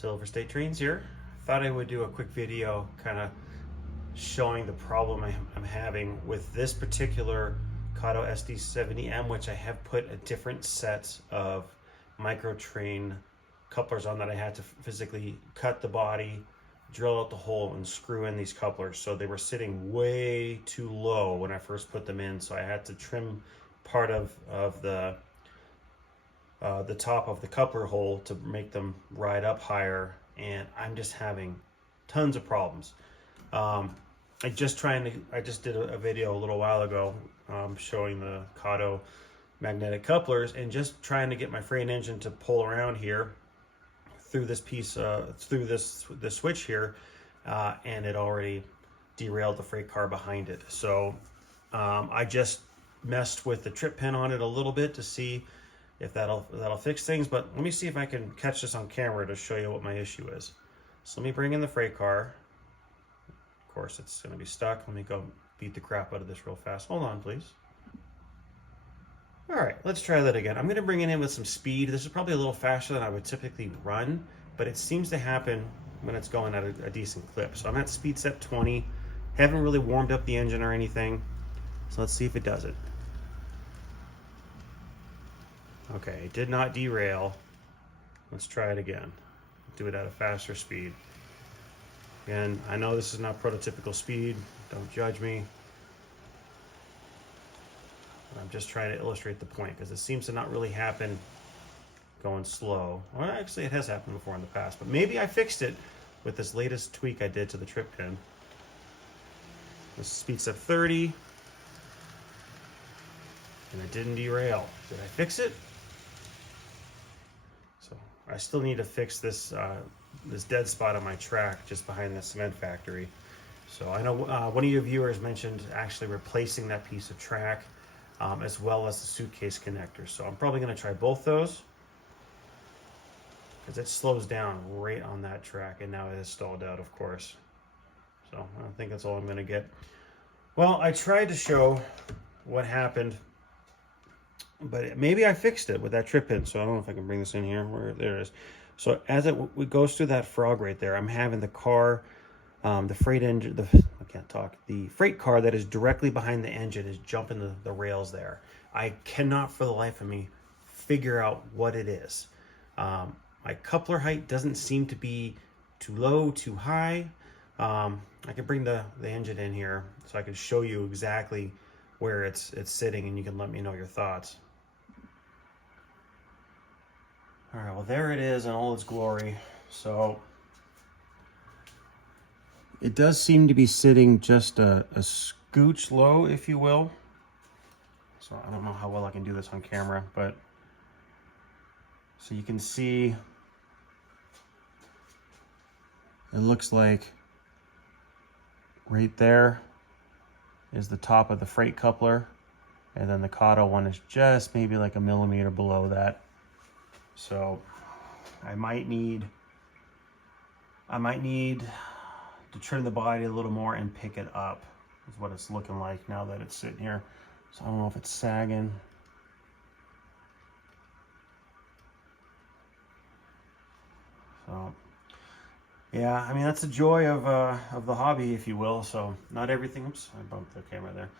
Silver State Trains here. Thought I would do a quick video kind of showing the problem I'm having with this particular Kato SD70M, which I have put a different set of micro train couplers on that I had to physically cut the body, drill out the hole, and screw in these couplers. So they were sitting way too low when I first put them in, so I had to trim part of the top of the coupler hole to make them ride up higher, and I'm just having tons of problems. I just did a video a little while ago showing the Kato magnetic couplers and just trying to get my freight engine to pull around here through this piece, through this switch here, and it already derailed the freight car behind it. So I just messed with the trip pin on it a little bit to see if that'll fix things, but let me see if I can catch this on camera to show you what my issue is. So let me bring in the freight car. Of course, it's going to be stuck. Let me go beat the crap out of this real fast. Hold on, please. All right, let's try that again. I'm going to bring it in with some speed. This is probably a little faster than I would typically run, but it seems to happen when it's going at a decent clip. So I'm at speed set 20. Haven't really warmed up the engine or anything. So let's see if it does it. Okay, it did not derail. Let's try it again. Do it at a faster speed. Again, I know this is not prototypical speed. Don't judge me. I'm just trying to illustrate the point because it seems to not really happen going slow. Well, actually, it has happened before in the past, but maybe I fixed it with this latest tweak I did to the trip pin. This speed's at 30, and it didn't derail. Did I fix it? So I still need to fix this this dead spot on my track just behind the cement factory. So I know one of your viewers mentioned actually replacing that piece of track as well as the suitcase connector. So I'm probably going to try both those because it slows down right on that track, and now it is stalled out, of course. So I think that's all I'm going to get. Well, I tried to show what happened, but maybe I fixed it with that trip pin. So I don't know if I can bring this in here. There it is. So as it goes through that frog right there, I'm having the car, the freight engine, the freight car that is directly behind the engine is jumping the rails there. I cannot for the life of me figure out what it is. My coupler height doesn't seem to be too low, too high. I can bring the engine in here so I can show you exactly where it's sitting, and you can let me know your thoughts. All right, well, there it is in all its glory. So it does seem to be sitting just a scooch low, if you will. So I don't know how well I can do this on camera, but so you can see it looks like right there is the top of the freight coupler, and then the Kato one is just maybe like a millimeter below that. So I might need to trim the body a little more and pick it up, is what it's looking like now that it's sitting here. So I don't know if it's sagging. So yeah, I mean, that's the joy of the hobby, if you will. So not everything, oops, I bumped the camera there.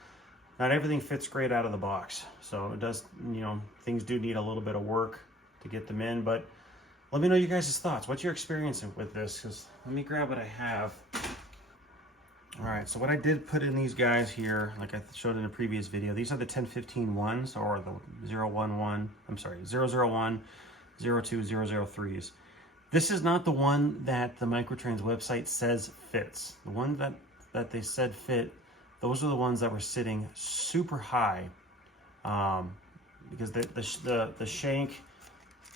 Not everything fits great out of the box. So it does, you know, things do need a little bit of work to get them in, but let me know you guys' thoughts. What's your experience with this? Because let me grab what I have. All right, so what I did put in these guys here, like I showed in a previous video, these are the 1015 ones, or the 001, 02, 003s. This is not the one that the Microtrains website says fits. The one that they said fit, those are the ones that were sitting super high, because the shank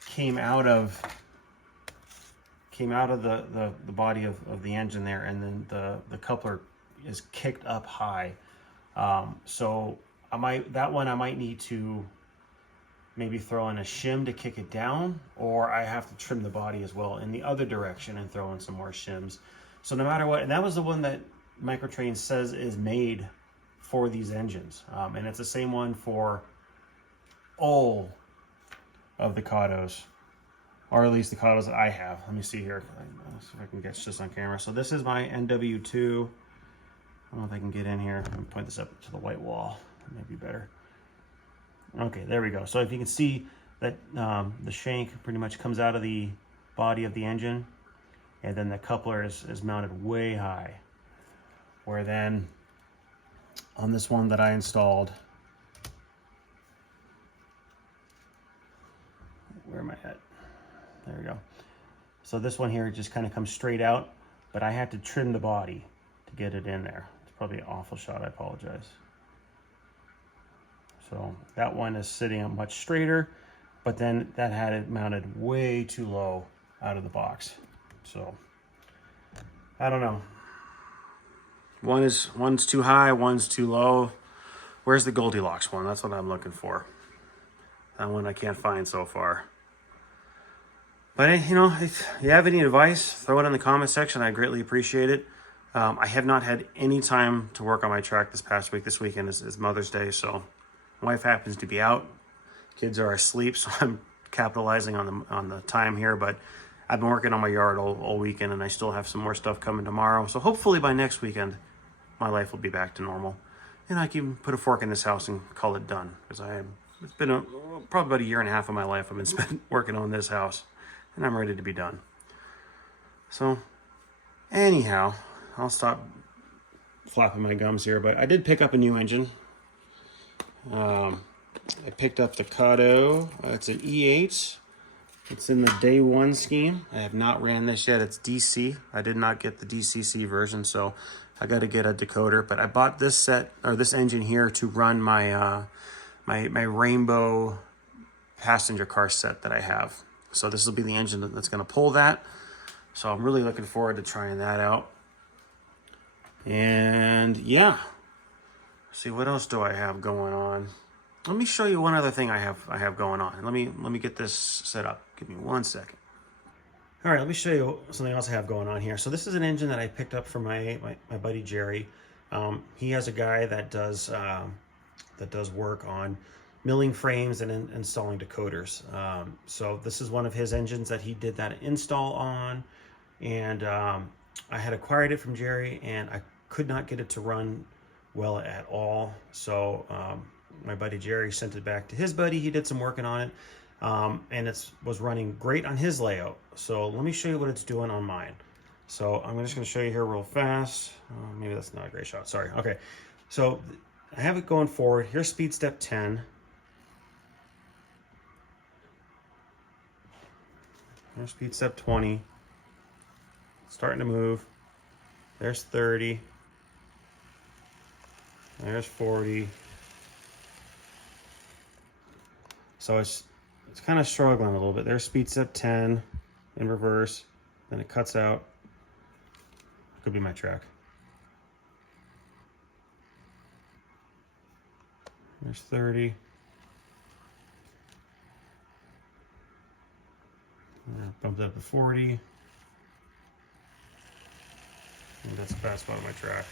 came out of the body of the engine there, and then the coupler is kicked up high. So I might need to maybe throw in a shim to kick it down, or I have to trim the body as well in the other direction and throw in some more shims. So no matter what, and that was the one that Microtrains says is made for these engines, and it's the same one for all of the Katos. or at least the Katos that I have. Let me see here. Let's see if I can get this on camera. So this is my NW2. I don't know if I can get in here. Let me point this up to the white wall. That might be better. Okay, there we go. So if you can see that the shank pretty much comes out of the body of the engine, and then the coupler is mounted way high. Where then on this one that I installed, where am I at? There we go. So this one here just kind of comes straight out, but I had to trim the body to get it in there. It's probably an awful shot, I apologize. So that one is sitting up much straighter, but then that had it mounted way too low out of the box. So I don't know. One's too high, one's too low. Where's the Goldilocks one? That's what I'm looking for. That one I can't find so far. But you know, if you have any advice, throw it in the comment section. I greatly appreciate it. I have not had any time to work on my track this past week. This weekend is Mother's Day, so my wife happens to be out. Kids are asleep, so I'm capitalizing on the time here. But I've been working on my yard all weekend, and I still have some more stuff coming tomorrow. So hopefully by next weekend, my life will be back to normal, and I can put a fork in this house and call it done. Because it's been probably about a year and a half of my life I've been spent working on this house, and I'm ready to be done. So anyhow, I'll stop flapping my gums here, but I did pick up a new engine. I picked up the Kato. It's an E8. It's in the day one scheme. I have not ran this yet. It's DC. I did not get the DCC version, so I got to get a decoder. But I bought this set, or this engine here, to run my my rainbow passenger car set that I have. So this will be the engine that's going to pull that. So I'm really looking forward to trying that out. And yeah, see, what else do I have going on? Let me show you one other thing I have going on. Let me get this set up. Give me 1 second. All right, let me show you something else I have going on here. So this is an engine that I picked up from my buddy Jerry. He has a guy that does work on milling frames and installing decoders. So this is one of his engines that he did that install on, and I had acquired it from Jerry, and I could not get it to run well at all. So my buddy Jerry sent it back to his buddy. He did some working on it, and it was running great on his layout. So let me show you what it's doing on mine. So I'm just going to show you here real fast. Maybe that's not a great shot. Sorry. Okay. So I have it going forward. Here's speed step 10. Here's speed step 20. Starting to move. There's 30. There's 40. So it's kind of struggling a little bit. There's speed step 10 in reverse. Then it cuts out. Could be my track. There's 30. Bumped up to 40. And that's the fast spot on my track.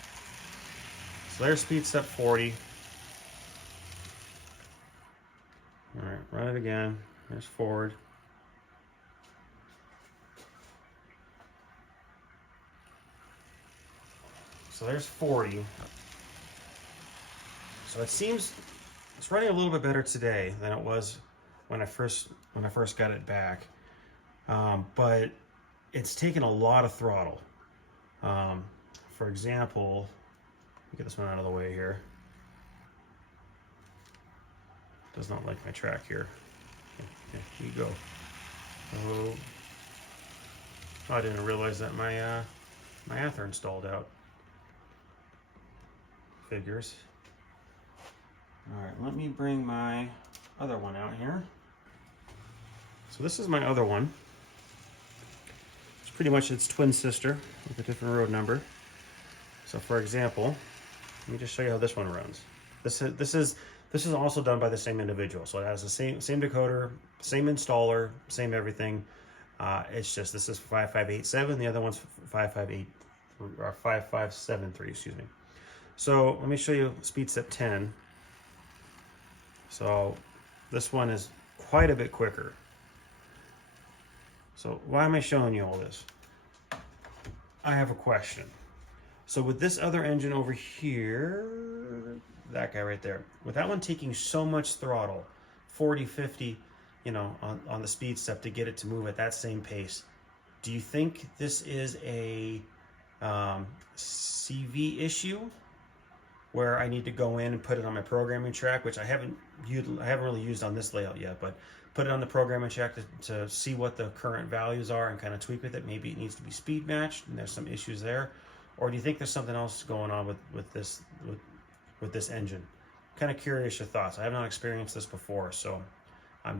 So there's speed step 40. All right, run it again. There's forward. So there's 40. So it seems it's running a little bit better today than it was when I first got it back. But it's taken a lot of throttle. For example, let me get this one out of the way here. Does not like my track here. Okay, here you go. Oh, I didn't realize that my my Athearn stalled out. Figures. All right, let me bring my other one out here. So this is my other one. It's pretty much its twin sister with a different road number. So for example, let me just show you how this one runs. This is also done by the same individual. So it has the same decoder, same installer, same everything. It's just this is 5587. The other one's 558 or 5573. Excuse me. So let me show you speed step 10. So this one is quite a bit quicker. So why am I showing you all this? I have a question. So with this other engine over here, that guy right there, with that one taking so much throttle, 40, 50, you know, on the speed step to get it to move at that same pace, do you think this is a CV issue where I need to go in and put it on my programming track, which I haven't really used on this layout yet, but put it on the programming track to see what the current values are and kind of tweak with it? Maybe it needs to be speed matched and there's some issues there. Or do you think there's something else going on with this engine? Kind of curious your thoughts. I have not experienced this before, so I'm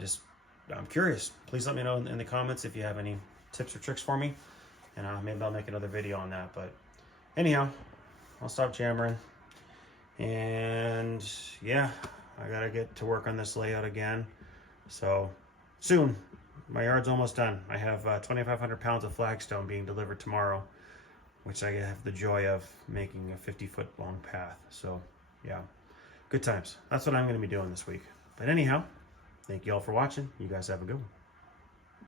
curious. Please let me know in the comments if you have any tips or tricks for me, and maybe I'll make another video on that. But anyhow, I'll stop jammering, and yeah, I gotta get to work on this layout again. So soon, my yard's almost done. I have 2,500 pounds of flagstone being delivered tomorrow, which I have the joy of making a 50-foot long path. So yeah, good times. That's what I'm going to be doing this week. But anyhow, thank you all for watching. You guys have a good one.